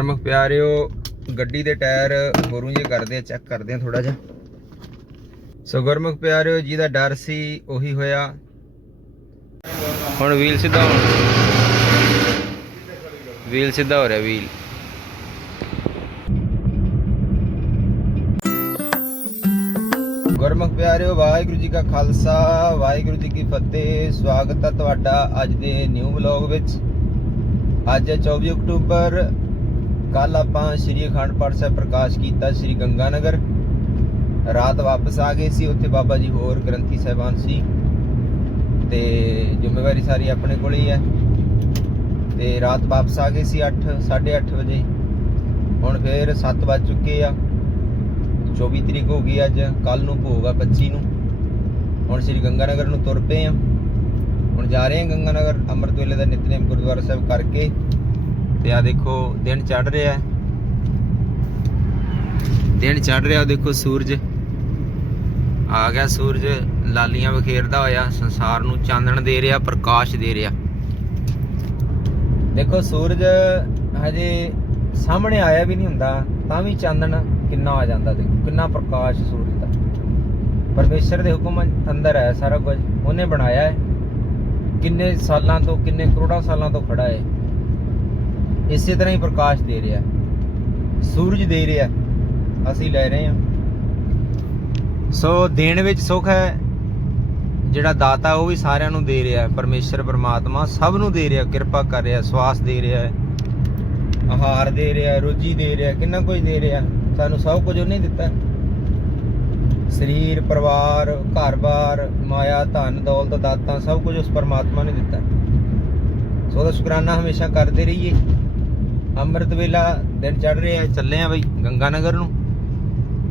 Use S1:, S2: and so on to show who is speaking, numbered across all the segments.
S1: ਗੁਰਮੁਖ ਪਿਆਰਿਓ, ਗੱਡੀ ਦੇ ਟਾਇਰ ਗੁਰੂ ਜੇ ਕਰਦੇ ਆ ਚੈੱਕ ਕਰਦੇ ਆ ਥੋੜਾ ਜਿਹਾ। ਸੋ ਗੁਰਮੁਖ ਪਿਆਰਿਓ, ਜਿਹਦਾ ਡਰ ਸੀ, ਉਹੀ ਹੋਇਆ। ਹੁਣ ਵੀਲ ਸਿੱਧਾ ਹੋ ਵੀਲ ਸਿੱਧਾ ਹੋ ਰਿਹਾ, ਵੀਲ। ਗੁਰਮੁਖ ਪਿਆਰਿਓ, ਵਾਹਿਗੁਰੂ ਜੀ ਕਾ ਖਾਲਸਾ, ਵਾਹਿਗੁਰੂ ਜੀ ਕੀ ਫਤਿਹ। ਸਵਾਗਤ ਹੈ ਤੁਹਾਡਾ ਅੱਜ ਦੇ ਨਿਊ ਵਲੌਗ ਵਿੱਚ। ਅੱਜ ਹੈ 24 ਅਕਤੂਬਰ ਕੱਲ ਆਪਾਂ ਸ੍ਰੀ ਅਖੰਡ ਪਾਠ ਸਾਹਿਬ ਪ੍ਰਕਾਸ਼ ਕੀਤਾ ਸ੍ਰੀ ਗੰਗਾਨਗਰ। ਰਾਤ ਵਾਪਸ ਆ ਗਏ ਸੀ, ਉੱਥੇ ਬਾਬਾ ਜੀ ਹੋਰ ਗ੍ਰੰਥੀ ਸਾਹਿਬਾਨ ਸੀ। ਤੇ ਜ਼ਿੰਮੇਵਾਰੀ ਸਾਰੀ ਆਪਣੇ ਕੋਲ ਹੀ ਹੈ। ਤੇ ਰਾਤ ਵਾਪਸ ਆ ਗਏ ਸੀ 8 8:30 ਵਜੇ। ਹੁਣ ਫੇਰ 7 ਵੱਜ ਚੁੱਕੇ ਆ। 24 ਤਰੀਕ ਹੋ ਗਈ ਅੱਜ ਕੱਲ ਨੂੰ ਭੋਗ ਆ 25 ਨੂੰ। ਹੁਣ ਸ੍ਰੀ ਗੰਗਾਨਗਰ ਨੂੰ ਤੁਰ ਪਏ ਆ। ਹੁਣ ਜਾ ਰਹੇ ਹਾਂ ਗੰਗਾਨਗਰ, ਅੰਮ੍ਰਿਤ ਵੇਲੇ ਦਾ ਨਿਤਨੇਮ ਗੁਰਦੁਆਰਾ ਸਾਹਿਬ ਕਰਕੇ। ਤੇ ਆ ਦੇਖੋ, ਦਿਨ ਚੜ ਰਿਹਾ ਹੈ। ਦਿਨ ਚੜ ਰਿਹਾ ਦੇਖੋ ਸੂਰਜ। ਆ ਗਿਆ ਸੂਰਜ, ਲਾਲੀਆਂ ਬਖੇਰਦਾ ਹੋਇਆ, ਸੰਸਾਰ ਨੂੰ ਚਾਨਣ ਦੇ ਰਿਹਾ, ਪ੍ਰਕਾਸ਼ ਦੇ ਰਿਹਾ। ਦੇਖੋ, ਸੂਰਜ ਹਜੇ ਸਾਹਮਣੇ ਆਇਆ ਵੀ ਨਹੀਂ ਹੁੰਦਾ, ਤਾਂ ਵੀ ਚਾਨਣ ਕਿੰਨਾ ਆ ਜਾਂਦਾ, ਦੇਖੋ, ਕਿੰਨਾ ਪ੍ਰਕਾਸ਼ ਸੂਰਜ ਦਾ। ਪਰਮੇਸ਼ਰ ਦੇ ਹੁਕਮ ਅੰਦਰ ਹੈ ਸਾਰਾ ਕੁਝ, ਉਹਨੇ ਬਣਾਇਆ ਹੈ। ਕਿੰਨੇ ਸਾਲਾਂ ਤੋਂ, ਕਿੰਨੇ ਕਰੋੜਾਂ ਸਾਲਾਂ ਤੋਂ ਖੜਾ ਹੈ। ਇਸੇ ਤਰ੍ਹਾਂ ਹੀ ਪ੍ਰਕਾਸ਼ ਦੇ ਰਿਹਾ ਸੂਰਜ ਦੇ ਰਿਹਾ ਅਸੀਂ ਲੈ ਰਹੇ ਹਾਂ। ਸੋ ਦੇਣ ਵਿੱਚ ਸੁੱਖ ਹੈ। ਜਿਹੜਾ ਦਾਤਾ ਉਹ ਵੀ ਸਾਰਿਆਂ ਨੂੰ ਦੇ ਰਿਹਾ ਹੈ। ਪਰਮੇਸ਼ਰ, ਪਰਮਾਤਮਾ ਸਭ ਨੂੰ ਦੇ ਰਿਹਾ ਕਿਰਪਾ ਕਰ ਰਿਹਾ ਸਵਾਸ ਦੇ ਰਿਹਾ ਹੈ। ਆਹਾਰ ਦੇ ਰਿਹਾ ਰੋਜੀ ਦੇ ਰਿਹਾ ਕਿੰਨਾ ਕੁਝ ਦੇ ਰਿਹਾ ਸਾਨੂੰ ਸਭ ਕੁਝ ਉਹਨੇ ਦਿੱਤਾ ਸਰੀਰ, ਪਰਿਵਾਰ, ਘਰ-ਬਾਰ, ਮਾਇਆ, ਧਨ, ਦੌਲਤ, ਦਾਤਾਂ ਸਭ ਕੁਝ ਉਸ ਪਰਮਾਤਮਾ ਨੇ ਦਿੱਤਾ ਸੋ ਉਹਦਾ ਸ਼ੁਕਰਾਨਾ ਹਮੇਸ਼ਾ ਕਰਦੇ ਰਹੀਏ। ਅੰਮ੍ਰਿਤ ਵੇਲਾ ਦਿਨ ਚੜ ਰਿਹਾ ਚੱਲੇ ਆ ਬਈ ਗੰਗਾ ਨਗਰ ਨੂੰ।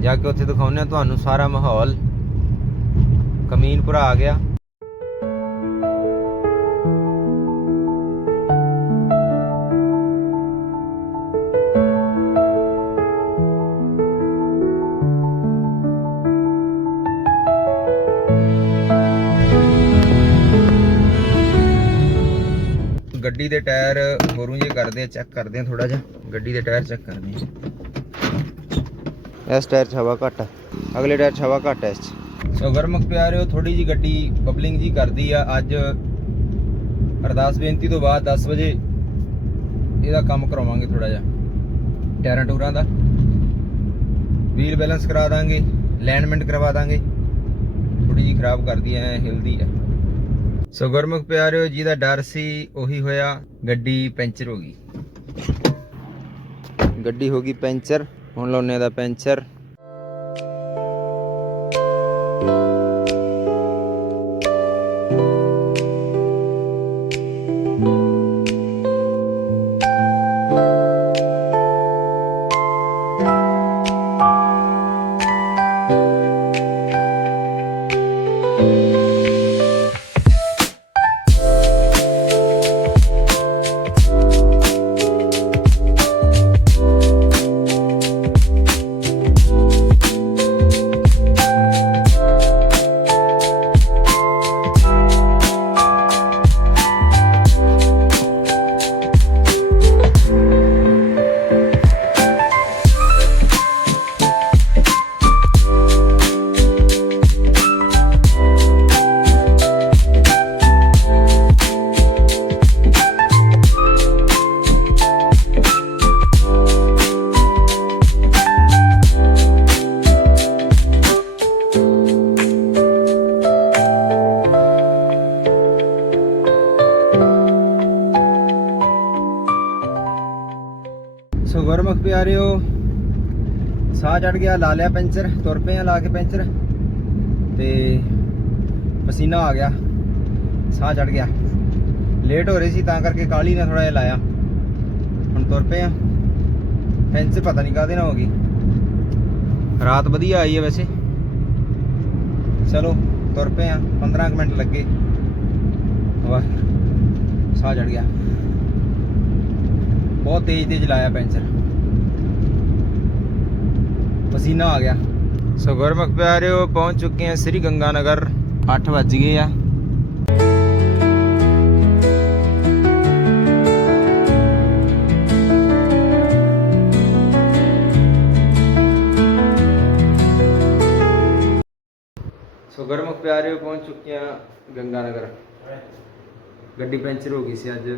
S1: ਜਾ ਕੇ ਉੱਥੇ ਦਿਖਾਉਂਦੇ ਆ ਤੁਹਾਨੂੰ ਸਾਰਾ ਮਾਹੌਲ। ਕਮੀਨਪੁਰਾ ਆ ਗਿਆ। ਗੱਡੀ ਦੇ ਟਾਇਰ ਗੁਰੂ ਜੀ ਕਰਦੇ ਆ ਚੈੱਕ ਕਰਦੇ ਆ ਥੋੜਾ ਜਿਹਾ। ਗੱਡੀ ਦੇ ਟਾਇਰ ਚੈੱਕ ਕਰਦੇ ਆ। ਇਸ ਟਾਇਰ 'ਚ ਹਵਾ ਘੱਟ ਅਗਲੇ ਟਾਇਰ 'ਚ ਹਵਾ ਘੱਟ ਹੈ ਇਸ 'ਚ। ਸੋ ਗਰਮਕ ਪਿਆਰਿਓ ਥੋੜੀ ਜੀ ਗੱਡੀ ਬਬਲਿੰਗ ਜੀ ਕਰਦੀ ਆ। ਅੱਜ ਅਰਦਾਸ ਬੇਨਤੀ ਤੋਂ ਬਾਅਦ 10 ਵਜੇ ਇਹਦਾ ਕੰਮ ਕਰਾਵਾਂਗੇ ਥੋੜਾ ਜਿਹਾ। ਟਾਇਰਾਂ ਟੂਰਾਂ ਦਾ। ਵੀਲ ਬੈਲੈਂਸ ਕਰਾ ਦਾਂਗੇ ਅਲਾਈਨਮੈਂਟ ਕਰਵਾ ਦਾਂਗੇ। ਥੋੜੀ ਜੀ ਖਰਾਬ ਕਰਦੀ ਐ ਹਿਲਦੀ ਐ ਸੋ ਗੁਰਮੁਖ ਪਿਆਰਿਓ ਜਿਹਦਾ ਡਰ ਸੀ, ਉਹੀ ਹੋਇਆ, ਗੱਡੀ ਪੈਂਚਰ ਹੋ ਗਈ। ਗੱਡੀ ਹੋ ਗਈ ਪੈਂਚਰ, ਹੁਣ ਲਾਉਨੇ ਦਾ ਪੈਂਚਰ। ਸੋ ਗੁਰਮੁਖ ਪਿਆਰਿਓ, ਸਾਹ ਚੜ ਗਿਆ, ਲਾ ਲਿਆ ਪੈਂਚਰ, ਤੁਰ ਪਏ ਆ ਲਾ ਕੇ ਪੈਂਚਰ, ਤੇ ਪਸੀਨਾ ਆ ਗਿਆ, ਸਾਹ ਚੜ ਗਿਆ। ਲੇਟ ਹੋ ਰਹੀ ਸੀ, ਤਾਂ ਕਰਕੇ ਕਾਲੀ ਨੇ ਥੋੜਾ ਜਿਹਾ ਲਾਇਆ। ਹੁਣ ਤੁਰ ਪਏ ਆ। ਪੈਂਚਰ ਪਤਾ ਨਹੀਂ ਕਾਹਦੇ ਨਾਲ ਹੋ ਗਈ। ਰਾਤ ਵਧੀਆ ਆਈ ਹੈ ਵੈਸੇ। ਚਲੋ, ਤੁਰ ਪਏ ਆ 15 ਕੁ ਮਿੰਟ ਲੱਗੇ। ਵਾਹ, ਸਾਹ ਚੜ ਗਿਆ। ਬਹੁਤ ਤੇਜ਼ ਤੇਜ਼ ਲਾਇਆ ਪੈਂਚਰ। ਪਸੀਨਾ ਆ ਗਿਆ। ਸੋ ਗੁਰਮੁਖ ਪਿਆਰਿਓ ਪਹੁੰਚ ਚੁੱਕੇ ਹਾਂ ਸ੍ਰੀ ਗੰਗਾ ਨਗਰ 8 ਵੱਜ ਗਏ ਆ। ਸੋ ਗੁਰਮੁਖ ਪਿਆਰਿਓ ਪਹੁੰਚ ਚੁੱਕੇ ਹਾਂ ਗੰਗਾ ਨਗਰ ਗੱਡੀ ਪੈਂਚਰ ਹੋ ਗਈ ਸੀ ਅੱਜ।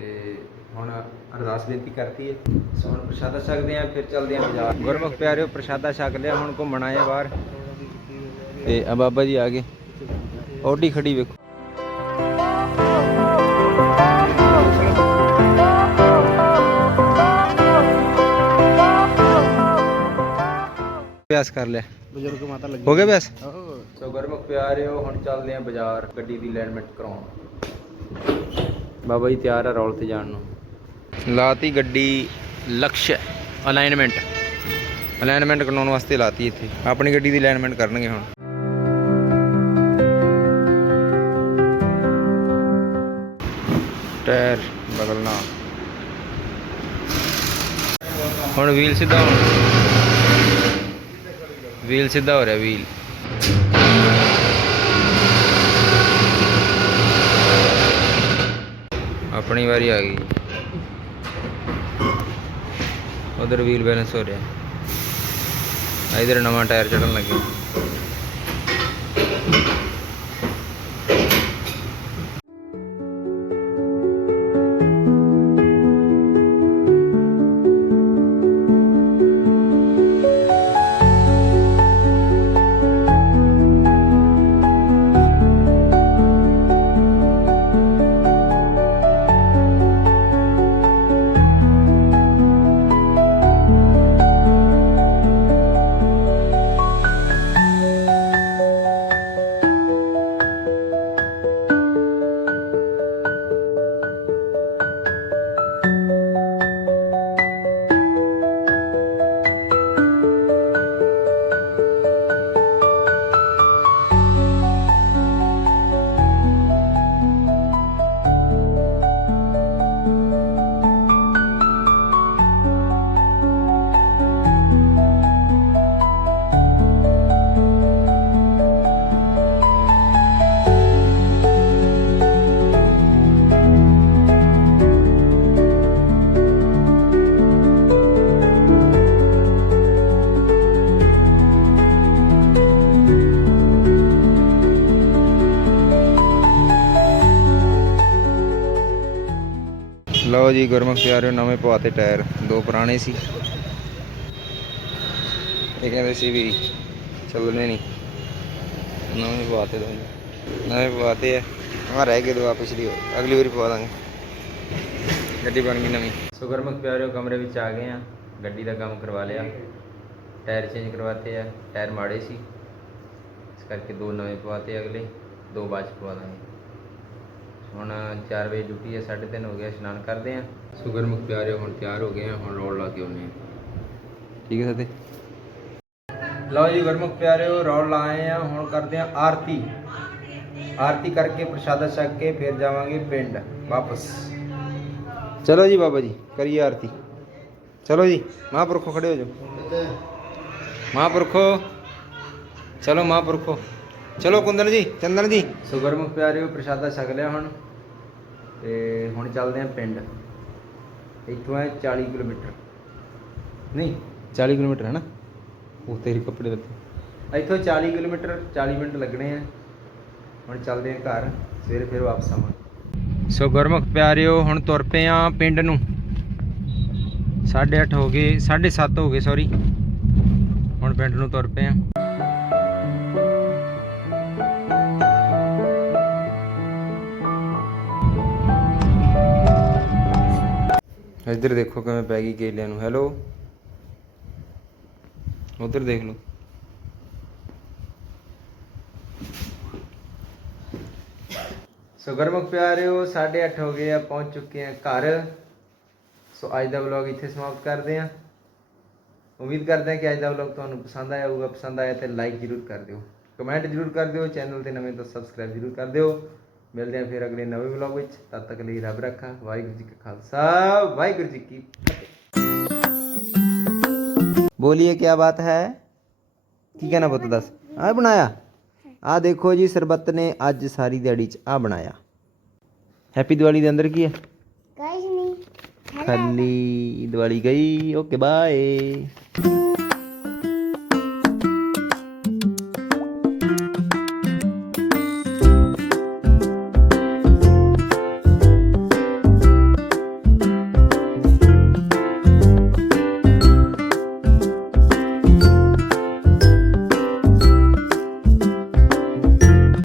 S1: ਤੇ ਹੁਣ ਅਰਦਾਸ ਬੇਨਤੀ ਕਰਤੀ ਹੈ। ਸੋ ਹੁਣ ਪ੍ਰਸ਼ਾਦਾ ਛਕਦੇ ਆ ਫਿਰ ਚੱਲਦੇ ਆ ਬਾਜ਼ਾਰ। ਗੁਰਮੁਖ ਪਿਆਰਿਓ ਪ੍ਰਸ਼ਾਦਾ ਛਕ ਲਿਆ ਹੁਣ ਘੁੰਮਣ ਆਏ ਬਾਹਰ। ਤੇ ਆ ਬਾਬਾ ਜੀ ਆ ਗਏ। ਓਡੀ ਖੜੀ ਵੇਖੋ। ਅਭਿਆਸ ਕਰ ਲਿਆ।
S2: ਬਜ਼ੁਰਗ ਮਾਤਾ ਲੱਗੀ
S1: ਹੋ ਗਿਆ ਅਭਿਆਸ? ਸੋ ਗੁਰਮੁਖ ਪਿਆਰਿਓ ਹੁਣ ਚੱਲਦੇ ਆ ਬਾਜ਼ਾਰ ਗੱਡੀ ਦੀ ਅਲਾਈਨਮੈਂਟ ਕਰਾਉਣ। ਬਾਬਾ ਜੀ ਤਿਆਰ ਆ ਰੌਲ ਤੇ ਜਾਣ ਨੂੰ। ਲਾਤੀ ਗੱਡੀ ਲਕਸ਼ ਅਲਾਈਨਮੈਂਟ। ਅਲਾਈਨਮੈਂਟ ਕਰਾਉਣ ਵਾਸਤੇ ਲਾਤੀ ਇੱਥੇ। ਆਪਣੀ ਗੱਡੀ ਦੀ ਅਲਾਈਨਮੈਂਟ ਕਰਨਗੇ ਹੁਣ। ਟਾਇਰ ਬਦਲਣਾ। ਹੁਣ ਵੀਲ ਸਿੱਧਾ ਹੁਣ। ਵੀਲ ਸਿੱਧਾ ਹੋ ਰਿਹਾ ਵੀਲ ਆਪਣੀ ਵਾਰੀ ਆ ਗਈ। ਉਧਰ ਵੀਲ ਬੈਲੈਂਸ ਹੋ ਰਿਹਾ। ਇਧਰ ਨਵਾਂ ਟਾਇਰ ਚੜਨ ਲੱਗਿਆ। ਲਓ ਜੀ, ਗੁਰਮੁਖ ਪਿਆਰਿਓ, ਨਵੇਂ ਪਵਾਤੇ ਟਾਇਰ, ਦੋ ਪੁਰਾਣੇ ਸੀ। ਇਹ ਕਹਿੰਦੇ ਸੀ ਵੀ ਚੱਲਣੇ ਨਹੀਂ। ਨਵੇਂ ਪਵਾਤੇ ਦੋ ਨਵੇਂ ਪਵਾਤੇ ਆ। ਆ ਰਹਿ ਗਏ ਦੋ ਪਿਛਲੀ ਅਗਲੀ ਵਾਰੀ ਪਵਾ ਦਾਂਗੇ। ਗੱਡੀ ਬਣ ਗਈ ਨਵੀਂ। ਸੋ ਗੁਰਮੁਖ ਪਿਆਰਿਓ, ਕਮਰੇ ਵਿੱਚ ਆ ਗਏ ਆ। ਗੱਡੀ ਦਾ ਕੰਮ ਕਰਵਾ ਲਿਆ। ਟਾਇਰ ਚੇਂਜ ਕਰਵਾਤੇ ਆ। ਟਾਇਰ ਮਾੜੇ ਸੀ। ਇਸ ਕਰਕੇ ਦੋ ਨਵੇਂ ਪਵਾਤੇ ਅਗਲੇ। ਦੋ ਬਾਅਦ 'ਚ ਪਵਾ ਦਾਂਗੇ। ਹੁਣ 4 ਵਜੇ ਡਿਊਟੀ ਹੈ 3:30 ਹੋ ਗਿਆ, ਇਸ਼ਨਾਨ ਕਰਦੇ ਆ ਸੁਗਰ ਮੁਖ ਪਿਆਰਿਓ, ਹੁਣ ਤਿਆਰ ਹੋ ਗਏ ਆ ਹੁਣ ਰੋਡ ਲਾ ਕੇ ਆਉਨੇ ਆ ਠੀਕ ਹੈ ਸਤੇ? ਲਓ ਜੀ, ਗੁਰਮੁਖ ਪਿਆਰਿਓ ਰੋਡ ਲਾਏ ਆ ਹੁਣ ਕਰਦੇ ਆ ਆਰਤੀ। ਆਰਤੀ ਕਰਕੇ ਪ੍ਰਸ਼ਾਦਾ ਛਕ ਕੇ ਫਿਰ ਜਾਵਾਂਗੇ ਪਿੰਡ ਵਾਪਸ। ਚਲੋ ਜੀ ਬਾਬਾ ਜੀ, ਕਰੀਏ ਆਰਤੀ। ਚਲੋ ਜੀ, ਮਹਾਂਪੁਰਖੋ ਖੜੇ ਹੋ ਜਾਓ। ਮਹਾਂਪੁਰਖੋ, ਚਲੋ ਮਹਾਂਪੁਰਖੋ। ਚਲੋ ਕੁੰਦਨ ਜੀ ਚੰਦਨ ਜੀ। ਸੋ ਗੁਰਮੁਖ ਪਿਆਰਿਓ ਪ੍ਰਸ਼ਾਦਾ ਛਕ ਲਿਆ ਹੁਣ। ਤੇ ਹੁਣ ਚੱਲਦੇ ਆਂ ਪਿੰਡ। ਇੱਥੋਂ ਹੈ 40 ਕਿਲੋਮੀਟਰ। ਨਹੀਂ 40 ਕਿਲੋਮੀਟਰ ਹੈ ਨਾ? ਉਹ ਤੇਰੇ ਕੱਪੜੇ ਲੱਤੇ ਇੱਥੋਂ 40 ਕਿਲੋਮੀਟਰ 40 ਮਿੰਟ ਲੱਗਣੇ ਆ। ਹੁਣ ਚੱਲਦੇ ਆਂ ਘਰ ਸਵੇਰੇ ਫਿਰ ਵਾਪਸ ਆਵਾਂਗੇ। ਸੋ ਗੁਰਮੁਖ ਪਿਆਰਿਓ ਹੁਣ ਤੁਰ ਪਏ ਆ ਪਿੰਡ ਨੂੰ। 8:30 ਹੋ ਗਏ 7:30 ਹੋ ਗਏ ਸੌਰੀ ਹੁਣ ਪਿੰਡ ਨੂੰ ਤੁਰ ਪਏ ਆ ਇੱਧਰ ਦੇਖੋ ਕਿਵੇਂ ਪੈ ਗਈ ਕੇਲਿਆਂ ਨੂੰ ਹੈਲੋ ਉਧਰ ਦੇਖ ਲਓ। ਸੋ ਗਰਮਕ ਪਿਆਰਿਓ 8:30 ਹੋ ਗਏ ਆ, ਪਹੁੰਚ ਚੁੱਕੇ ਆ ਘਰ। ਸੋ ਅੱਜ ਦਾ ਵਲੌਗ ਇੱਥੇ ਸਮਾਪਤ ਕਰਦੇ ਆ। ਉਮੀਦ ਕਰਦੇ ਹਾਂ ਕਿ ਅੱਜ ਦਾ ਵਲੌਗ ਤੁਹਾਨੂੰ ਪਸੰਦ ਆਇਆ ਹੋਊਗਾ, ਪਸੰਦ ਆਇਆ ਤੇ ਲਾਈਕ ਜ਼ਰੂਰ ਕਰ ਦਿਓ। ਕਮੈਂਟ ਜ਼ਰੂਰ ਕਰ ਦਿਓ, ਚੈਨਲ ਤੇ ਨਵੇਂ ਤਾਂ ਸਬਸਕ੍ਰਾਈਬ ਜ਼ਰੂਰ ਕਰ ਦਿਓ। ਮਿਲਦੇ ਹਾਂ ਫਿਰ ਅਗਲੇ ਨਵੇਂ ਵਲੌਗ ਵਿੱਚ। ਤਦ ਤੱਕ ਲਈ ਰੱਬ ਰੱਖਾ। ਵਾਹਿਗੁਰੂ ਜੀ ਕਾ ਖਾਲਸਾ। ਵਾਹਿਗੁਰੂ ਜੀ ਕੀ ਫਤਿਹ। ਬੋਲੀਏ ਕੀ ਬਾਤ ਹੈ? ਕੀ ਕਹਿਣਾ ਪੁੱਤ ਦੱਸ? ਆ ਬਣਾਇਆ? ਆ ਦੇਖੋ ਜੀ ਸਰਬੱਤ ਨੇ ਅੱਜ ਸਾਰੀ ਦਿਹਾੜੀ ਚ ਆ ਬਣਾਇਆ। ਹੈਪੀ ਦੀਵਾਲੀ ਦੇ ਅੰਦਰ ਕੀ ਹੈ?
S3: ਕੁਛ ਨਹੀਂ।
S1: ਖਾਲੀ ਦੀਵਾਲੀ ਗਈ। Okay bye